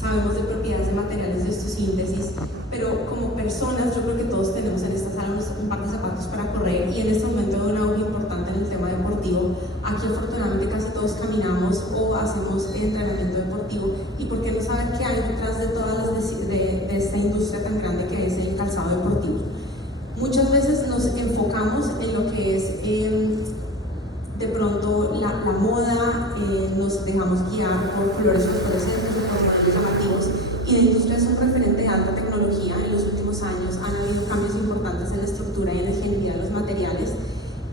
sabemos de propiedades de materiales de osteosíntesis, pero como personas yo creo que todos tenemos en esta sala un par de zapatos para correr y en este momento hay un auge importante en el tema deportivo. Aquí afortunadamente casi todos caminamos o hacemos entrenamiento deportivo y por qué no saber qué hay detrás de todas de esta industria tan grande que es el calzado deportivo. Muchas veces nos enfocamos en lo que es de pronto la moda, nos dejamos guiar por colores fosforescentes o por modelos llamativos y la industria es un referente de alta tecnología. En los últimos años han habido cambios importantes en la estructura y en la ingeniería de los materiales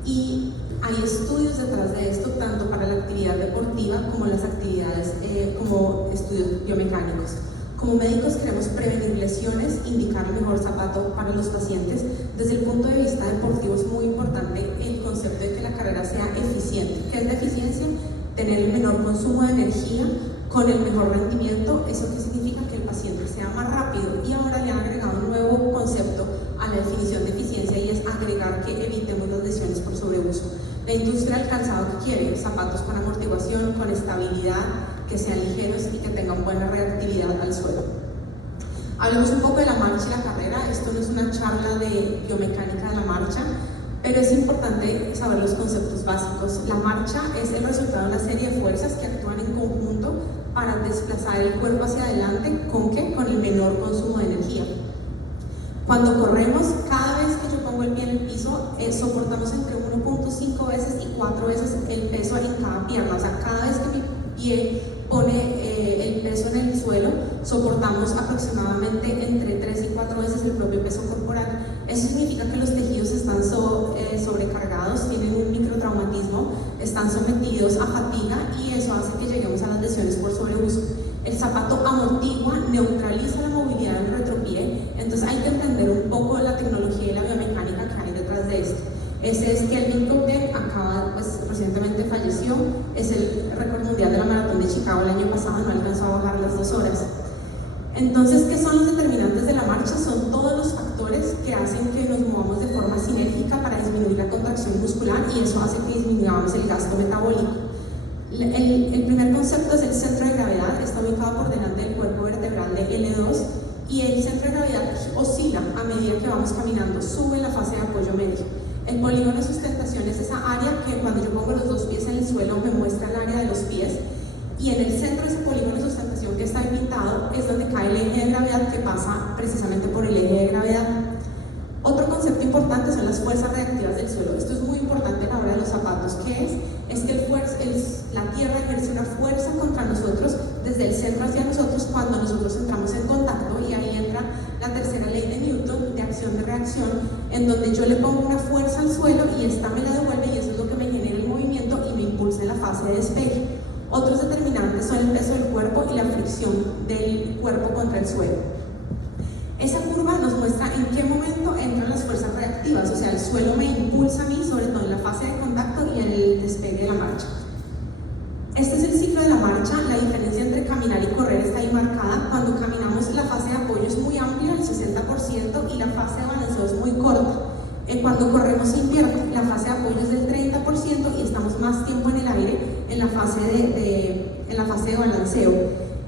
y hay estudios detrás de esto tanto para la actividad deportiva como las actividades como estudios biomecánicos. Como médicos queremos prevenir lesiones, indicar el mejor zapato para los pacientes. Desde el punto de vista deportivo es muy importante el concepto de que la carrera sea eficiente. ¿Qué es la eficiencia? Tener el menor consumo de energía con el mejor rendimiento. ¿Eso qué significa? Que el paciente sea más rápido. Y ahora le han agregado un nuevo concepto a la definición de eficiencia y es agregar que evitemos las lesiones por sobreuso. La industria del calzado que quiere zapatos con amortiguación, con estabilidad, que sean ligeros y que tengan buena reactividad al suelo. Hablemos un poco de la marcha y la carrera. Esto no es una charla de biomecánica de la marcha, pero es importante saber los conceptos básicos. La marcha es el resultado de una serie de fuerzas que actúan en conjunto para desplazar el cuerpo hacia adelante. ¿Con qué? Con el menor consumo de energía. Cuando corremos, cada vez que yo pongo el pie en el piso, soportamos entre 1.5 veces y 4 veces el peso en cada pierna. O sea, cada vez que mi pie pone el peso en el suelo, soportamos aproximadamente entre 3 y 4 veces el propio peso corporal. Eso significa que los tejidos están sobrecargados, tienen un microtraumatismo, están sometidos a fatiga y eso hace que lleguemos a las lesiones por sobreuso. El zapato amortigua, neutraliza la movilidad del retropié, entonces hay que entender un poco la tecnología y la biomecánica que hay detrás de esto. Ese es Kelvin Kiptum, recientemente falleció, es el récord mundial de la maratón de Chicago el año pasado, no alcanzó a bajar las 2 horas. Entonces, ¿qué son los determinantes de la marcha? Son todos los factores que hacen que nos movamos de forma sinérgica para disminuir la contracción muscular y eso hace que disminuyamos el gasto metabólico. El primer concepto es el centro de gravedad, está ubicado por delante del cuerpo vertebral de L2 y el centro de gravedad oscila a medida que vamos caminando, sube la fase de apoyo medio. El polígono de sustentación es esa área que cuando yo pongo los 2 pies en el suelo me muestra el área de los pies y en el centro de ese polígono de sustentación que está pintado es donde cae el eje de gravedad que pasa precisamente por el eje de gravedad. Otro concepto importante son las fuerzas reactivas del suelo. Esto es muy importante a la hora de los zapatos. ¿Qué es? Es que la tierra ejerce una fuerza contra nosotros desde el centro hacia nosotros cuando nosotros entramos en contacto y ahí entra la tercera ley de Newton de acción de reacción en donde yo le pongo una fuerza al suelo y esta me la devuelve y eso es lo que me genera el movimiento y me impulsa en la fase de despegue. Otros determinantes son el peso del cuerpo y la fricción del cuerpo contra el suelo. Esa curva nos muestra en qué momento entran las fuerzas reactivas, o sea, el suelo me impulsa a mí, sobre todo en la fase de contacto y en el despegue de la marcha. Este es el ciclo de la marcha. La diferencia entre caminar y correr está ahí marcada. Cuando caminamos la fase de apoyo es muy amplia, el 60%, y la fase de balanceo es muy corta. Cuando corremos sin pierna, la fase de apoyo es del 30% y estamos más tiempo en el aire en la fase de balanceo.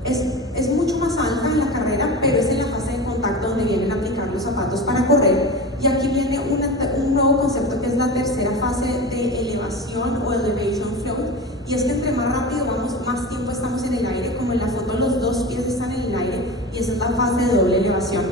Es mucho más alta en la carrera, pero es en la fase de contacto donde vienen a aplicar los zapatos para correr. Y aquí viene un nuevo concepto que es la tercera fase de elevación o elevation float. Y es que entre más rápido vamos, más tiempo estamos en el aire. Como en la foto los 2 pies están en el aire y esa es la fase de doble elevación.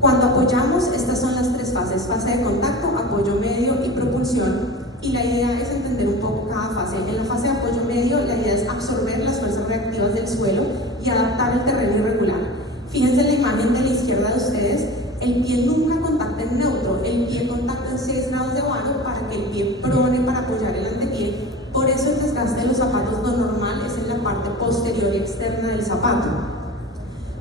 Cuando apoyamos, estas son las 3 fases: fase de contacto, apoyo medio y propulsión. Y la idea es entender un poco cada fase. En la fase de apoyo medio, la idea es absorber las fuerzas reactivas del suelo y adaptar el terreno irregular. Fíjense en la imagen de la izquierda de ustedes, el pie nunca contacta en neutro, el pie contacta en 6 grados de vano para que el pie prone para apoyar el antepié. Por eso el desgaste de los zapatos lo normal es en la parte posterior y externa del zapato.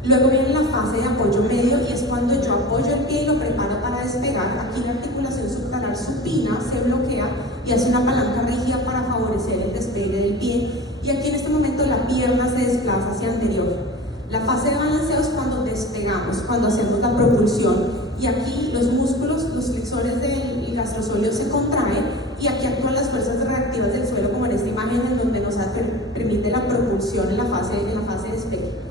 Luego viene la fase de apoyo medio y es cuando yo apoyo el pie y lo preparo para despegar. Aquí la articulación subtalar supina, se bloquea y hace una palanca rígida para favorecer el despegue del pie. Y aquí en este momento la pierna se desplaza hacia anterior. La fase de balanceo es cuando despegamos, cuando hacemos la propulsión. Y aquí los músculos, los flexores del gastrosóleo se contraen y aquí actúan las fuerzas reactivas del suelo, como en esta imagen en donde nos permite la propulsión en la fase de despegue.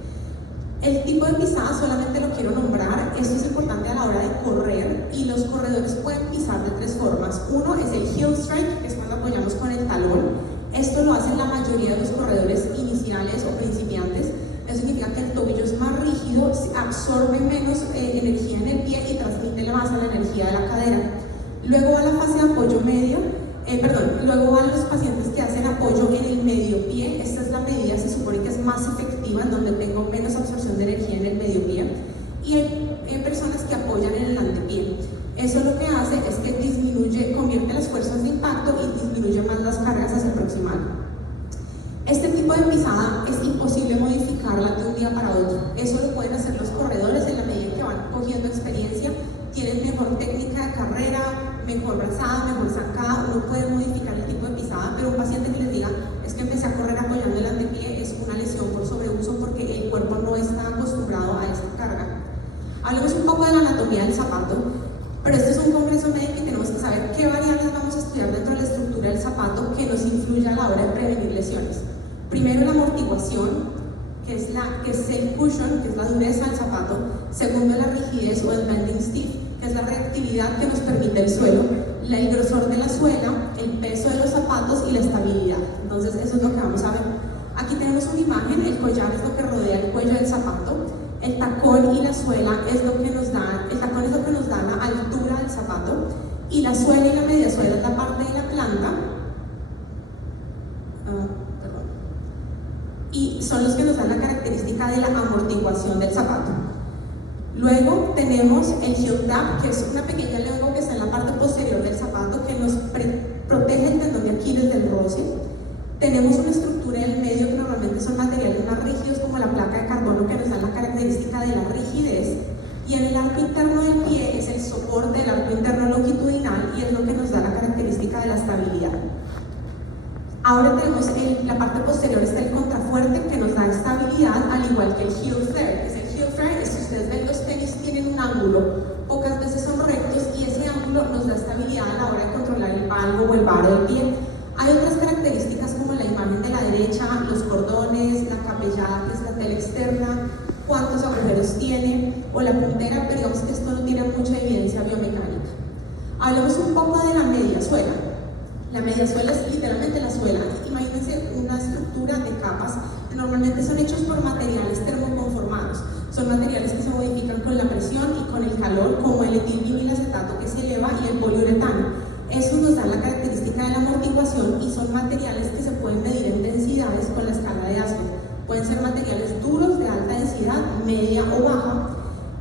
tipo de pisada solamente lo quiero nombrar, esto es importante a la hora de correr y los corredores pueden pisar de tres formas. Uno es el heel strike, que es cuando apoyamos con el talón. Esto lo hacen la mayoría de los corredores iniciales o principiantes. Eso significa que el tobillo es más rígido, absorbe menos energía en el pie y transmite más a la energía de la cadera. Luego va la fase de apoyo medio, luego van los pacientes que hacen apoyo en el medio pie. Esta es la medida, se supone que es más efectiva, en donde tengo menos absorción de energía en el medio pie. Y hay personas que apoyan en el antepié. Eso lo que hace es que convierte las fuerzas de impacto y disminuye más las cargas hacia el proximal. Este tipo de pisada es imposible modificarla de un día para otro. Eso lo pueden hacer los corredores en la medida que van cogiendo experiencia, tienen mejor técnica de carrera, mejor brazada, mejor zancada. Uno puede modificar el tipo de pisada, pero un paciente que les diga es que empecé a correr apoyando el antepié es una lesión por sobreuso porque el cuerpo no está acostumbrado a esta carga. Hablemos un poco de la anatomía del zapato, pero este es un congreso médico y tenemos que saber qué variables vamos a estudiar dentro de la estructura del zapato que nos influye a la hora de prevenir lesiones. Primero, la amortiguación, que es el cushion, que es la dureza del zapato. Segundo, la rigidez o el bending stiff, que es la reactividad que nos permite el suelo. El grosor de la suela, el peso de los zapatos y la estabilidad. Entonces, eso es lo que vamos a ver. Aquí tenemos una imagen, el collar es lo que rodea el cuello del zapato. El tacón y la suela es lo que nos da, el tacón es lo que nos da la altura del zapato y la suela y la media suela es la parte de la planta. Y son los que nos dan la característica de la amortiguación del zapato. Luego tenemos el heel tap, que es una pequeña lengua que está en la parte posterior del zapato que nos protege el tendón de Aquiles del roce. Tenemos una estructura en el medio que normalmente son materiales más rígidos como la placa de carbono que nos dan la característica de la rigidez. Y en el arco interno del pie es el soporte del arco interno longitudinal y es lo que nos da la característica de la estabilidad. Ahora tenemos la parte posterior, está el contrafuerte que nos da estabilidad, al igual que el heel flare. El heel flare es, si ustedes ven, los tenis tienen un ángulo, pocas veces son rectos y ese ángulo nos da estabilidad a la hora de controlar el valgo o el varo del pie. Hay otras características como la imagen de la derecha, los cordones, la capellada, que es la tela externa, cuántos agujeros tiene, o la puntera, pero digamos que esto no tiene mucha evidencia biomecánica. Hablemos un poco de la media suela. La media suela es literalmente la suela. Imagínense una estructura de capas que normalmente son hechos por materiales termoconformados. Son materiales que se modifican con la presión y con el calor, como el etilvinilacetato que se eleva y el poliuretano. Eso nos da la característica de la amortiguación y son materiales que se pueden medir en densidades con la escala de ASPE. Pueden ser materiales duros de alta densidad, media o baja.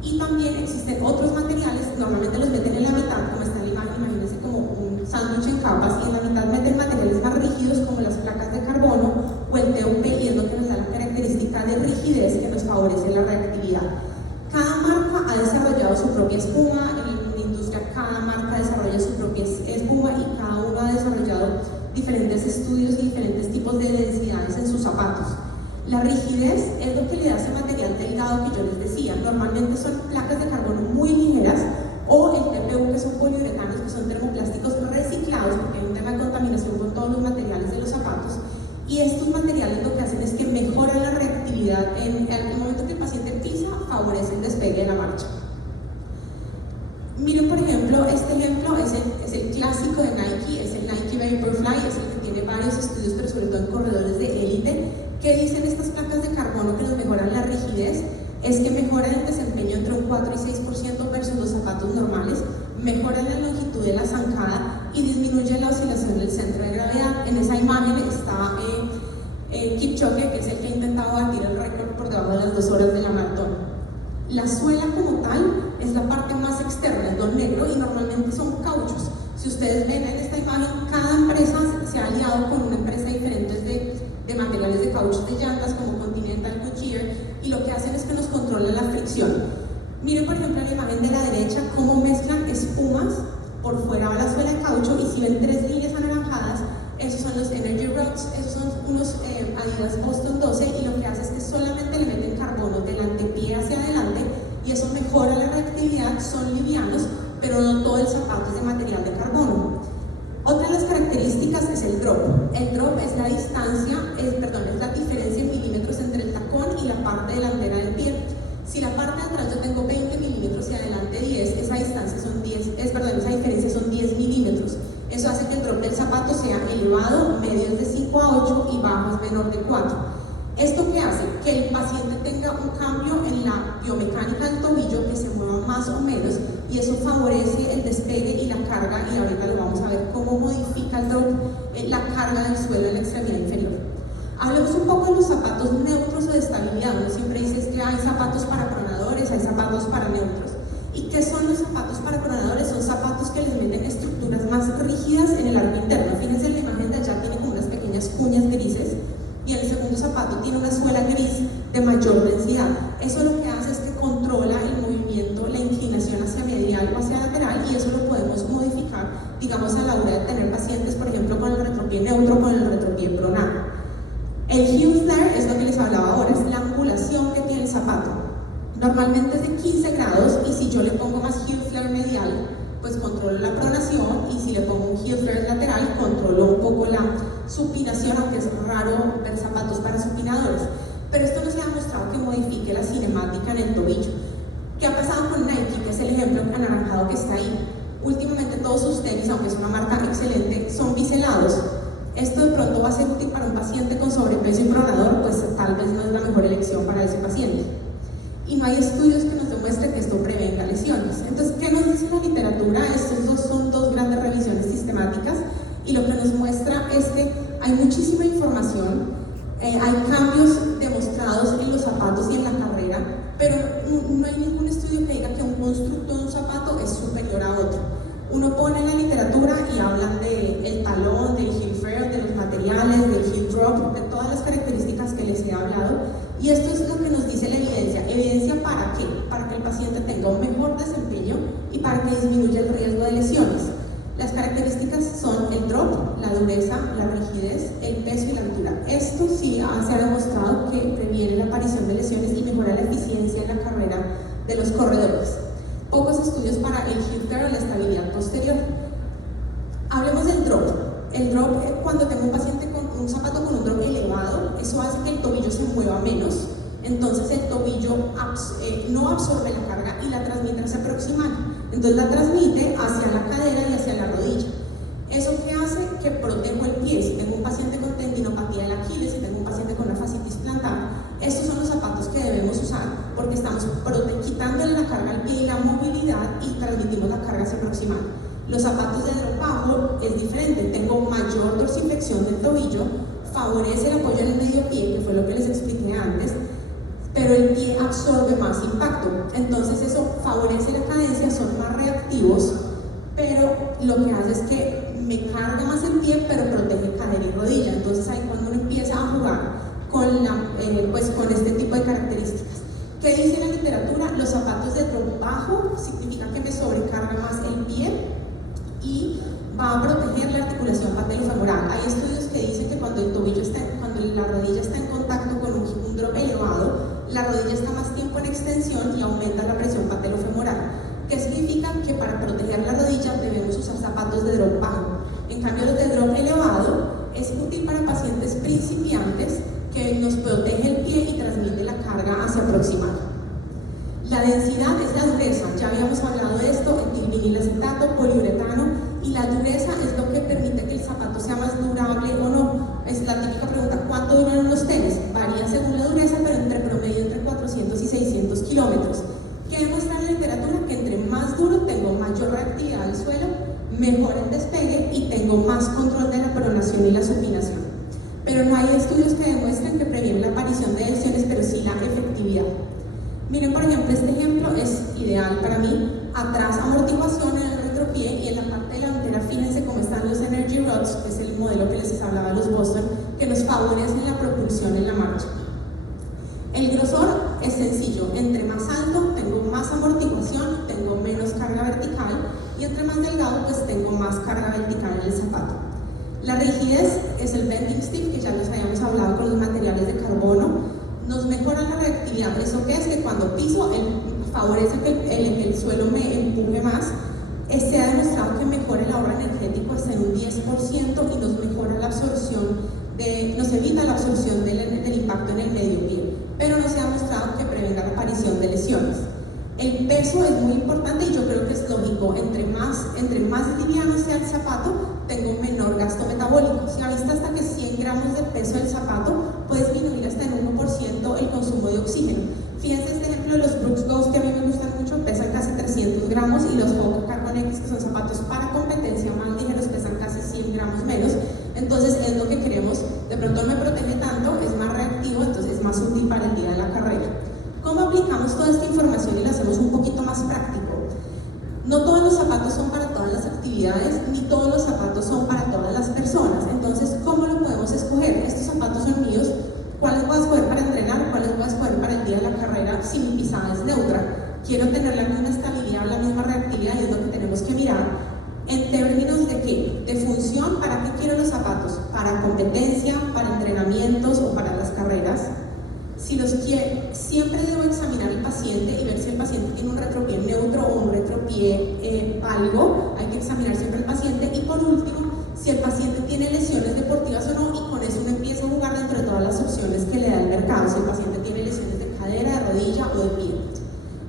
Y también existen otros materiales, normalmente los meten en la mitad, como está en la imagen, imagínense como un sándwich en capas, y en la mitad meten materiales más rígidos como las placas de carbono o el TUP, y es lo que nos da la característica de rigidez que nos favorece la reactividad. Cada marca ha desarrollado su propia espuma, en la industria cada marca desarrolla su propia espuma y cada uno ha desarrollado diferentes estudios y diferentes tipos de densidades en sus zapatos. La rigidez es lo que le da ese material delgado que yo les decía. Normalmente son placas de carbono muy ligeras o el TPU, que son poliuretanos, que son termoplásticos reciclados, porque hay un tema de contaminación con todos los materiales de los zapatos. Y estos materiales lo que hacen es que mejoran la reactividad en el momento que el paciente pisa, favorece el despegue de la marcha. Miren, por ejemplo, este ejemplo es el clásico de Nike, es el Nike Vaporfly, es el que tiene varios estudios, pero sobre todo en corredores de élite. ¿Qué dicen estas placas de carbono que nos mejoran la rigidez? Es que mejoran el desempeño entre un 4 y 6% versus los zapatos normales, mejoran la longitud de la zancada y disminuyen la oscilación del centro de gravedad. En esa imagen está Kipchoge, que es el que ha intentado batir el récord por debajo de las 2 horas de la maratón. La suela como tal es la parte más externa, es lo negro, y normalmente son cauchos. Si ustedes ven en esta imagen, cada empresa se ha aliado con una empresa diferente de materiales de cauchos de llantas como Continental, Goodyear, y lo que hacen es que nos controlan la fricción. Miren, por ejemplo, en la imagen de la derecha cómo mezclan espumas. Por fuera va la suela de caucho y si ven 3 líneas anaranjadas, esos son los Energy Rocks, esos son unos Adidas Boston 12, y lo que hace es que solamente le meten carbono del antepié hacia adelante y eso mejora la reactividad. Son livianos, pero no todo el zapato es de material de carbono. Otra de las características es el drop. El drop es la distancia, es la diferencia en milímetros entre el tacón y la parte delantera del pie. Si que el paciente tenga un cambio en la biomecánica del tobillo, que se mueva más o menos, y eso favorece el despegue y la carga, y ahorita lo vamos a ver cómo modifica el drop la carga del suelo en la extremidad inferior. Hablemos un poco de los zapatos neutros o de estabilidad. Uno siempre dice que hay zapatos para pronadores, hay zapatos para neutros. ¿Y qué son los zapatos para pronadores? Son zapatos que les meten estructuras más rígidas en el arco interno. Fíjense en la imagen de allá, tiene como unas pequeñas cuñas grises, y el segundo zapato tiene una suela gris de mayor densidad. Eso lo que hace es que controla el movimiento, la inclinación hacia medial o hacia lateral, y eso lo podemos modificar, digamos, a la hora de tener pacientes, por ejemplo, con el retropié neutro o con el retropié pronado. El heel flare es lo que les hablaba ahora, es la angulación que tiene el zapato. Normalmente es de 15 grados, y si yo le pongo más heel flare medial, pues controlo la pronación, y si le pongo un heel flare lateral, controlo un poco la supinación, aunque es raro ver zapatos para supinadores. Pero esto no se ha demostrado que modifique la cinemática en el tobillo. ¿Qué ha pasado con Nike, que es el ejemplo anaranjado que está ahí? Últimamente todos sus tenis, aunque es una marca excelente, son biselados. Esto de pronto va a ser útil para un paciente con sobrepeso y pronador, pues tal vez no es la mejor elección para ese paciente. Y no hay estudios que nos demuestren que esto prevenga lesiones. Entonces, ¿qué nos dice la literatura? Estos son dos grandes revisiones sistemáticas, y lo que nos muestra es que hay muchísima información, hay cambios demostrados en los zapatos y en la carrera, pero no hay ningún estudio que diga que un constructo de un zapato es superior a otro. Uno pone en la literatura y hablan del talón, del heel flare, de los materiales, del heel drop, de todas las características que les he hablado, y esto es lo que nos dice la evidencia. ¿Evidencia para qué? Para que el paciente tenga un mejor desempeño y para que disminuya el riesgo de lesiones. Las características son el drop, la dureza, la rigidez, el peso y la altura. Esto sí se ha demostrado que previene la aparición de lesiones y mejora la eficiencia en la carrera de los corredores. Pocos estudios para el heel flare o la estabilidad posterior. Hablemos del drop. El drop, cuando tengo un paciente con un zapato con un drop elevado, eso hace que el tobillo se mueva menos. Entonces el tobillo no absorbe la carga y la transmite hacia proximal. Entonces la transmite hacia la cadera y hacia la rodilla. ¿Eso qué hace? Que protejo el pie. Si tengo un paciente con tendinopatía del Aquiles, si tengo un paciente con una fascitis plantar, estos son los zapatos que debemos usar, porque estamos quitándole la carga al pie y la movilidad, y transmitimos la carga hacia proximal. Los zapatos de drop bajo es diferente, tengo mayor dorsiflexión del tobillo, favorece el apoyo en el medio pie, que fue lo que les expliqué antes, pero el pie absorbe más impacto, entonces eso favorece la cadencia, son más reactivos, pero lo que hace es que me carga más el pie, pero protege cadera y rodilla. Entonces ahí cuando uno empieza a jugar con este tipo de características. ¿Qué dice la literatura? Los zapatos de drop bajo significa que me sobrecarga más el pie y va a proteger la articulación patelofemoral. Hay estudios que dicen que cuando la rodilla está en contacto con un drop elevado, la rodilla está más tiempo en extensión y aumenta la presión patelofemoral. ¿Qué significa? Que para proteger la rodilla debemos usar zapatos de drop bajo. En cambio, los de drop elevado es útil para pacientes principiantes, que nos protege el pie y transmite la carga hacia proximal. La densidad es la dureza, ya habíamos hablado de esto, etilvinilacetato, poliuretano, y la dureza es lo que permite que el zapato sea más durable o no. Es la típica pregunta, ¿cuánto duran los tenis? Varía según la dureza, pero promedio entre 400 y 600 kilómetros. ¿Qué demuestra la literatura? Que entre más duro tengo mayor reactividad al suelo, mejor el despegue y tengo más control de la pronación y la supinación. Pero no hay estudios que demuestren que previenen la aparición de lesiones, pero sí la efectividad. Miren, por ejemplo, este ejemplo es ideal para mí. Atrás, amortiguación en el retropié, y en la parte delantera, fíjense cómo están los Energy Rods, que es el modelo que les hablaba de los Boston, que nos favorecen la propulsión en la marcha. El grosor es sencillo. Entre más alto, tengo más amortiguación, tengo menos carga vertical, y entre más delgado, pues tengo más carga vertical en el zapato. La rigidez es el bending stiff, que ya les habíamos hablado con los materiales de carbono. Nos mejora la reactividad. ¿Eso qué es? Que cuando piso, favorece que el suelo me empuje más. Se ha demostrado que mejora el ahorro energético hasta en un 10% y nos mejora la absorción, nos evita la absorción del impacto en el medio pie, pero no se ha demostrado que prevenga la aparición de lesiones. El peso es muy importante y yo creo que es lógico, entre más liviano sea el zapato, tengo un menor gasto metabólico. Si ha visto hasta que 100 gramos de peso del zapato, puedes disminuir hasta en 1% el consumo de oxígeno. Fíjense este ejemplo de los Brooks Ghost, que a mí me gustan mucho, pesan casi 300 gramos, y los Hoka Carbon X, que son zapatos para competencia más ligeros, pesan casi 100 gramos menos. Entonces es lo que queremos. De pronto no me protege tanto, es más reactivo, entonces es más útil para el día de la carrera. ¿Cómo aplicamos toda esta información y la hacemos un poquito más práctico? No todos los zapatos son para todas las actividades, ni todos los zapatos son para todas las personas. Entonces, ¿cómo lo podemos escoger? Estos zapatos son míos. ¿Cuáles voy a escoger para entrenar? ¿Cuáles voy a escoger para el día de la carrera si mi pisada es neutra? Quiero tener la misma estabilidad, la misma reactividad, y es lo que tenemos que mirar. ¿En términos de qué? De función. ¿Para qué quiero los zapatos? ¿Para competencia, para entrenamientos o para las carreras? Si los quiero, siempre debo examinar al paciente y ver si el paciente tiene un retropié neutro o un retropié algo. Hay que examinar siempre al paciente. Y por último, si el paciente tiene lesiones deportivas o no, y con eso uno empieza a jugar dentro de todas las opciones que le da el mercado. Si el paciente tiene lesiones de cadera, de rodilla o de pie.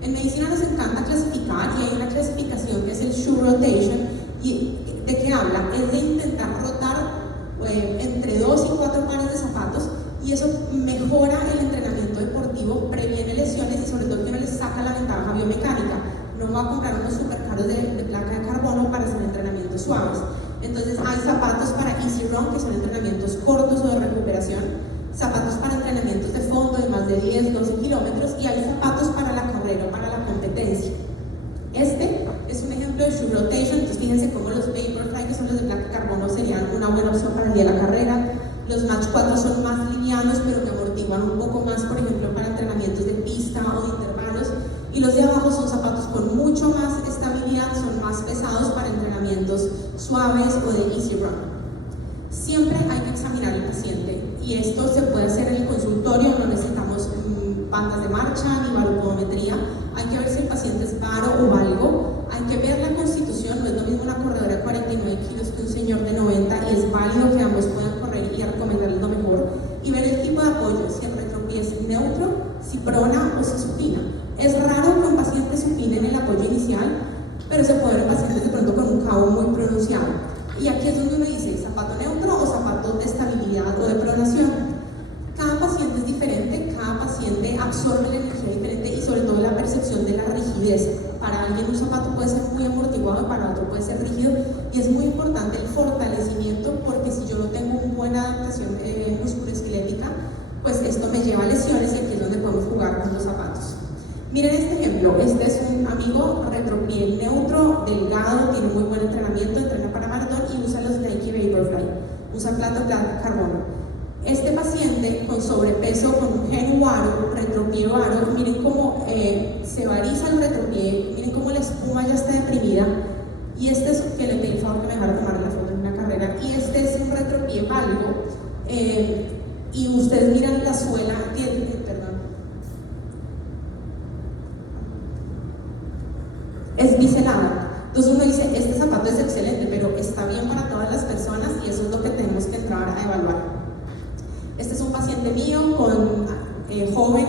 En medicina nos encanta clasificar, y hay una clasificación que es el shoe rotation. ¿Y de qué habla? Es de intentar rotar entre 2 y 4 pares de zapatos, y eso mejora el entrenamiento deportivo, previene lesiones y sobre todo que uno les saca la ventaja biomecánica. No va a comprar unos super caros de placa de carbono para hacer entrenamientos suaves. Entonces hay zapatos para easy run, que son entrenamientos cortos o de recuperación, zapatos para entrenamientos de fondo de más de 10, 12 kilómetros, y hay zapatos para la carrera, para la competencia. Este es un ejemplo de shoe rotation. Entonces fíjense cómo los Vaporfly, que son los de placa de carbono, serían una buena opción para el día de la carrera. Los Match 4 son más livianos, pero que amortiguan un poco más, por ejemplo, para entrenamientos de pista o de intervalos. Y los de abajo son zapatos con mucho más estabilidad, son más pesados para entrenamientos suaves o de easy run. Siempre hay que examinar al paciente, y esto se puede hacer en el consultorio. No necesitamos bandas de marcha ni baropodometría. Hay que ver si el paciente es varo o valgo. Hay que ver la constitución. No es lo mismo una corredora de 49 kilos que un señor de 90, y es válido que ambos puedan correr y recomendarles lo mejor. Y ver el tipo de apoyo, si el retropié es neutro, si prona o si supina. Es raro que un paciente supine en el apoyo inicial, pero se puede ver pacientes de pronto con un cabo muy pronunciado. Y aquí es donde uno dice, ¿zapato neutro o zapato de estabilidad o de pronación? Cada paciente es diferente, cada paciente absorbe la energía diferente, y sobre todo la percepción de la rigidez. Para alguien un zapato puede ser muy amortiguado, para otro puede ser rígido, y es muy importante el fortalecimiento, porque si yo no tengo una buena adaptación musculoesquelética, pues esto me lleva a lesiones, y aquí es donde podemos jugar con los zapatos. Miren este ejemplo. Este es un amigo retropié neutro, delgado, tiene muy buen entrenamiento, entrena para maratón y usa los Nike Vaporfly, usa placa de carbono. Este paciente con sobrepeso, con un genu aro, retropié aro, miren cómo se variza el retropié, miren cómo la espuma ya está deprimida. Y este es, que le pedí el favor que me dejara tomar la foto en una carrera, y este es un retropié valgo, y ustedes miran la suela, es biselada. Entonces uno dice, este zapato es excelente, pero está bien para todas las personas, y eso es lo que tenemos que entrar a evaluar. Este es un paciente mío, joven,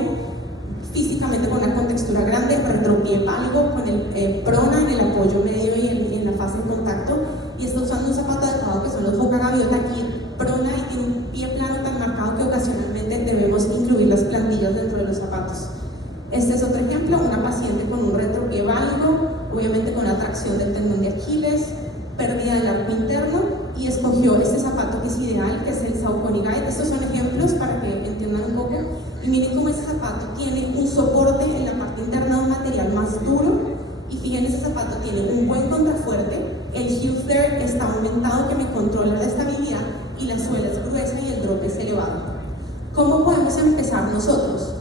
físicamente con una contextura grande, retropié valgo, con el prona en el apoyo medio y en la fase de contacto, y está usando un zapato adecuado que son los Hoka Gaviota, y prona y tiene un pie plano tan marcado que ocasionalmente debemos incluir las plantillas dentro de los zapatos. Este es otro ejemplo, una paciente con un retropié valgo, obviamente con atracción del tendón de Aquiles, pérdida del arco interno, y escogió este zapato que es ideal, que es el Saucony Guide. Estos son ejemplos para que entiendan un poco. Y miren cómo este zapato tiene un soporte en la parte interna de un material más duro, y fíjense, este zapato tiene un buen contrafuerte, el heel flare está aumentado que me controla la estabilidad, y la suela es gruesa y el drop es elevado. ¿Cómo podemos empezar nosotros?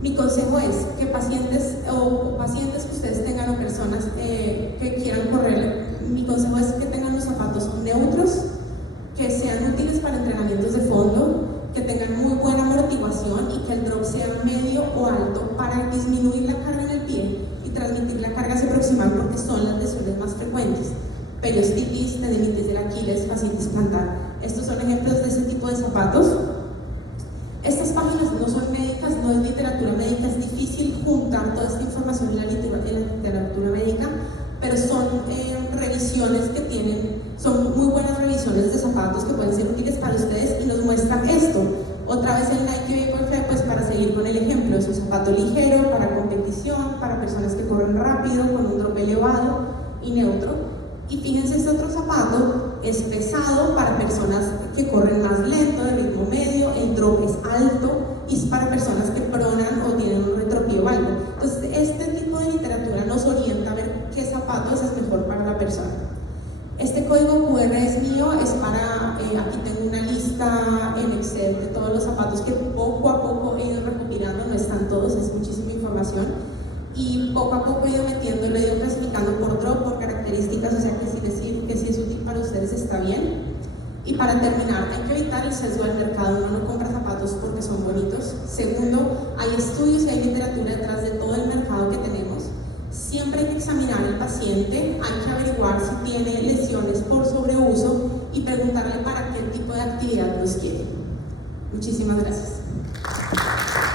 Mi consejo es que pacientes que ustedes tengan, o personas que quieran correr, mi consejo es que tengan los zapatos neutros, que sean útiles para entrenamientos de fondo, que tengan muy buena amortiguación, y que el drop sea medio o alto para disminuir la carga en el pie y transmitir la carga hacia proximal, porque son las lesiones más frecuentes: periostitis, tendinitis del Aquiles, fascitis plantar. Estos son ejemplos de ese tipo de zapatos. Estas páginas no son médicas, no es literatura médica, es difícil juntar toda esta información en ligero, para competición, para personas que corren rápido, con un drop elevado y neutro. Y fíjense, este otro zapato es pesado para personas que corren más lento, de ritmo medio, el drop es alto y es para personas que pronan o tienen un retropie o algo. Entonces, este tipo de literatura nos orienta a ver qué zapatos es mejor para la persona. Este código QR es mío, es para, aquí tengo una lista en Excel de todos los zapatos que poco a poco he ido recopilando, no están todos, es muchísima información, y poco a poco he ido metiendo, lo he ido clasificando por drop, por características, o sea que si es útil para ustedes está bien. Y para terminar, hay que evitar el sesgo del mercado, uno no compra zapatos porque son bonitos. Segundo, hay estudios y hay literatura detrás de todo el mercado que tenemos. Siempre hay que examinar al paciente, hay que averiguar si tiene lesiones por sobreuso y preguntarle para qué tipo de actividad los quiere. Muchísimas gracias.